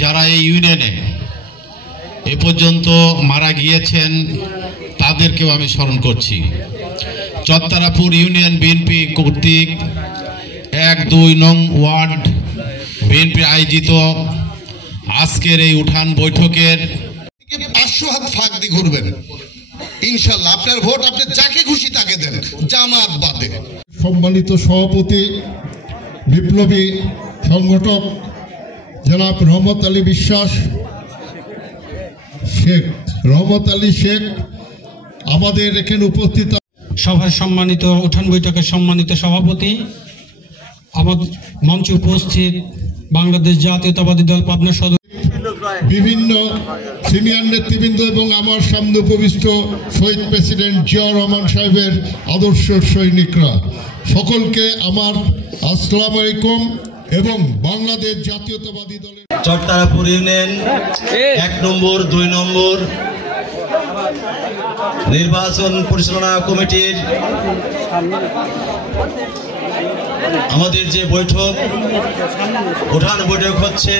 যারা এই ইউনিয়নে এ পর্যন্ত মারা গিয়েছেন তাদেরকেও আমি স্মরণ করছি। চত্বরাপুর ইউনিয়ন বিএনপি কর্তৃক ১-২ নং ওয়ার্ড বিএনপি আয়োজিত আজকের এই উঠান বৈঠকের ৫০০ হাত ফাঁক দিয়ে ঘুরবেন ইনশাল্লাহ। আপনার ভোট আপনি যাকে খুশি তাকে দেন, জামাত বাদে। সম্মানিত সভাপতি বিপ্লবী সংগঠক জনাব রহমত আলী বিশ্বাস শেখ, রহমত আলী শেখ আমাদের এখানে উপস্থিত, সভার সম্মানিত উঠান বৈঠকের সম্মানিত সভাপতি, আমাদের মঞ্চে উপস্থিত বাংলাদেশ জাতীয়তাবাদী দল পাবনা সদর বিভিন্ন সিনিয়র নেতৃবৃন্দ এবং আমার সামনে উপবিষ্ট শহীদ প্রেসিডেন্ট জিয়াউর রহমান সাহেবের আদর্শ সৈনিকরা, সকলকে আমার আসসালামু আলাইকুম এবং বাংলাদেশ জাতীয়তাবাদী দলের চট্টগ্রাম ইউনিয়ন ১ নম্বর ২ নম্বর নির্বাচন পরিচালনা কমিটির আমাদের যে বৈঠক উঠান বৈঠক হচ্ছে,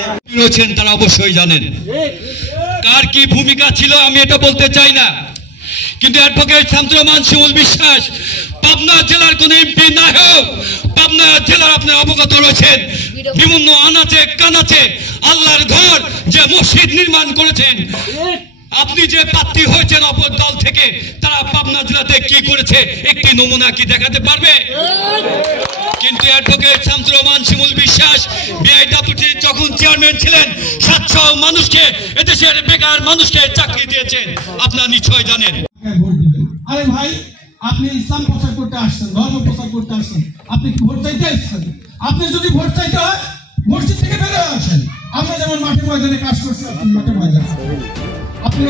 তারা অবশ্যই জানেন কার কি ভূমিকা ছিল আমি এটা বলতে চাই না, কিন্তু অ্যাডভোকেট শামসুর রহমান শিমুল বিশ্বাস পাবনা জেলার কোন এমপি না হোক, পাবনা জেলার আপনি অবগত রয়েছেন বিভিন্ন আনাচে কানাচে আল্লাহর ঘর যে মসজিদ নির্মাণ করেছেন, আপনি যে প্রার্থী হয়েছেন অপর দল থেকে, তারা পাবনা জেলাতে কি করেছে একটি নমুনা কি দেখাতে পারবে? কিন্তু অ্যাডভোকেট শামসুর রহমান শিমুল বিশ্বাস বিআইডব্লিউটির যখন চেয়ারম্যান ছিলেন ৭০০ মানুষকে, এদেশের বেকার মানুষকে চাকরি দিয়েছেন, আপনারা নিশ্চয় জানেন। আরে ভাই, আপনি ইসলাম প্রচার করতে আসছেন, ধর্ম প্রচার করতে আসছেন, আপনি কি ভোট চাইতে আসছেন? আপনি যদি ভোট চাইতে হয় মসজিদ থেকে বেরোয় আসেন। আমরা যেমন মাঠে ময়দানে কাজ করছি, আপনি মাঠে ময়দানে আপনি